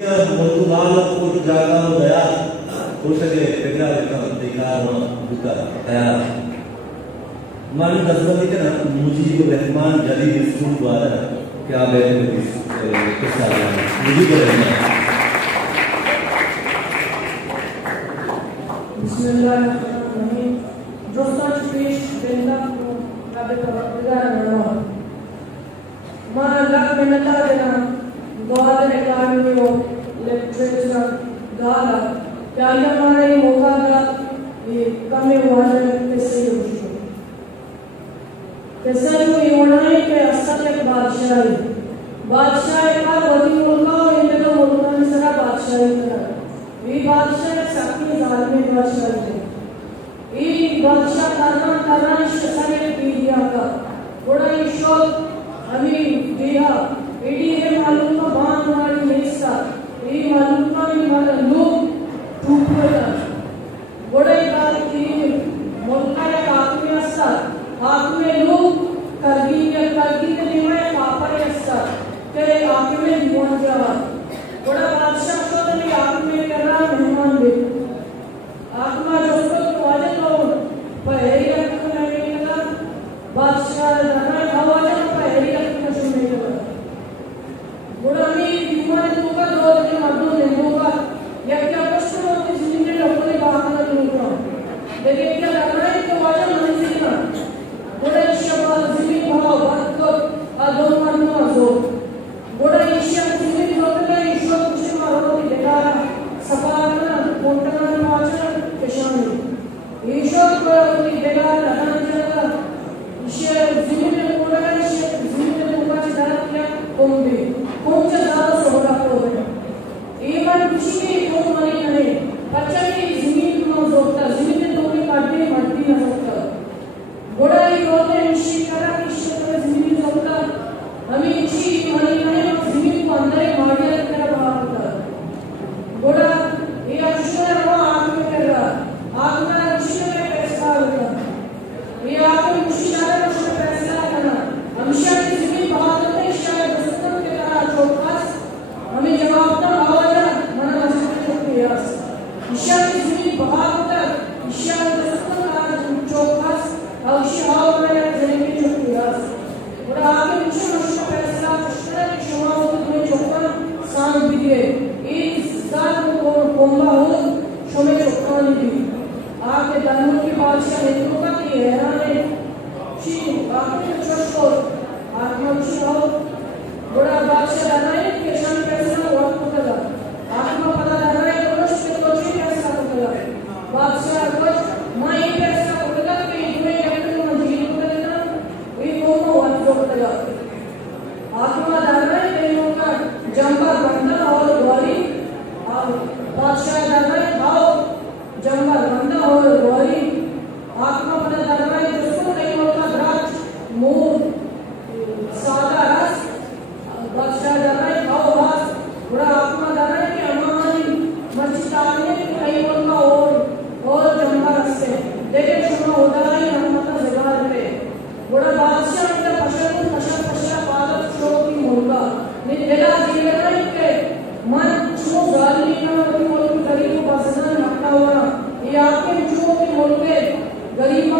Multumal pun jaga daya, terus saja pegang dekat buka daya. Mana dasar ini kan Mujibur Rahman jadi school द्वारा क्या बेहतर किस्सा है Mujibur Rahman. Bismillahirrahmanirrahim. Dostlar peş benden kabe kabardılar. Mana lak menata dena doğada economy of literature gala. Yani हमारा ये मौका था ये कमे वाले कैसे होगी? कैसे होगी उन्होंने के असल एक बादशाह का बड़ी मुल्का और इन्हें तो मुल्का में सारा बादशाह था. ये बादशाह साकी जाल में बादशाह थे. ये बादशाह करना शसाने पीड़िया का बड़ा इशोक हमें दिया. इडी है मालूम का बांध वाली हिस्सा. ये मालूम का भी मालूम लोग टूटता. बड़ा बात की मुल्का या काफी अस्सा. आत्मे लोग करगी के निवाय पापर अस्सा. के आत्मे जीवन जावा. बड़ा बादशाह तो नहीं आत्मे करना मेहमान दे. आत्मा जो तो वाजे तो पहली रखने नहीं लगा. बादशाह रहना हवाले पहली रखने सुनने लगा. बड़ा में जीवन तो का दो दिन मधु दिन होगा. या क्या प्रश्न होते जिन्हें लोगों ने बाहर ना लोगों. लेकिन क्या करना है तो वाजे नहीं सीखना. बड़ा शब्द जिन्हें भाव बात को आदों मारना जो. बड़ा ईश्वर जिन्हें लोगों ने ईश्वर कुछ मारो की देखा सपाटना कोटना माचन किशानी. ईश्वर को अपनी देखा लगाना चाहिए. ईश्वर जिन्हें कोड़ा ईश्वर जिन्हें लोगों ने डाल किया कोंबे कोंबे ज़्यादा सोड़ा कोंबे. ईमान किसी के कों मनी नहीं. बच्चा की ज़मीन में जोड़ता ज़मीन में दोनों काटने मरती ना जोड़ता. बड़ा ही होते हैं शिकारा किसी को ज़मीन जोड़ता. हमें इसी मनी नहीं और ज़मीन को अंदर ही मारिया तेरा बाहर होता. बड़ा ये अक्षर वो आँख में कर रहा. आँख में अक्षर में पैसा होता. ये आँख में मुश्किल है उसमें पैसा करना. हमेशा की ज़मीन बाहर होते हैं शायद दुश्मन के तरह चौपास. हमें जवाब ना आवाज़ मना मस्जिद चुपके यास. ईशान की ज़मीन बाहर होता. ईशान दुश्मन का चौपास. अवश्य हाव में ज़मीन चुपके यास. और आगे मुश्किल पैसा मुश्किल की शुमाओं को तुम्हें चौपान सांग बिगड़े. इस साल को कोंबा हो शुमे चौपान भी. आगे दानों की बादशाह हिंदुओं का की है राने. शीन आगे चुस्को आत्मा चुस्को. बड़ा बादशाह दानाई के शान पैसा वक्त को लगा. आत्मा पता दानाई को उसके तो जी पैसा को लगा. बादशाह को माई पैसा को लगा कि इतने अपने मंजिल को लगा. ये दोनों वक्त को लगा. आत्मा दानाई तेनों का जंबा बंदा और गौरी. बादशाह दानाई खाओ जंबा बंदा और गौरी. आत्मा पता दानाई जिसको तेनों का द्राक्ष मूल सादा रस. बादशाह दानाई खाओ घास. बड़ा आत्मा दानाई के अमानी मस्जिदाने कई उनका और जंबा रस्ते. लेकिन शुरू होता है हमका जगह पे. बड़ा बादशाह का पशा पालक शोकी मुर्गा. निदेला जीवन के मन छो गाली ना होती और गरीब को बसना नक्का हुआ. ये आपके छो के मुर्गे गरीब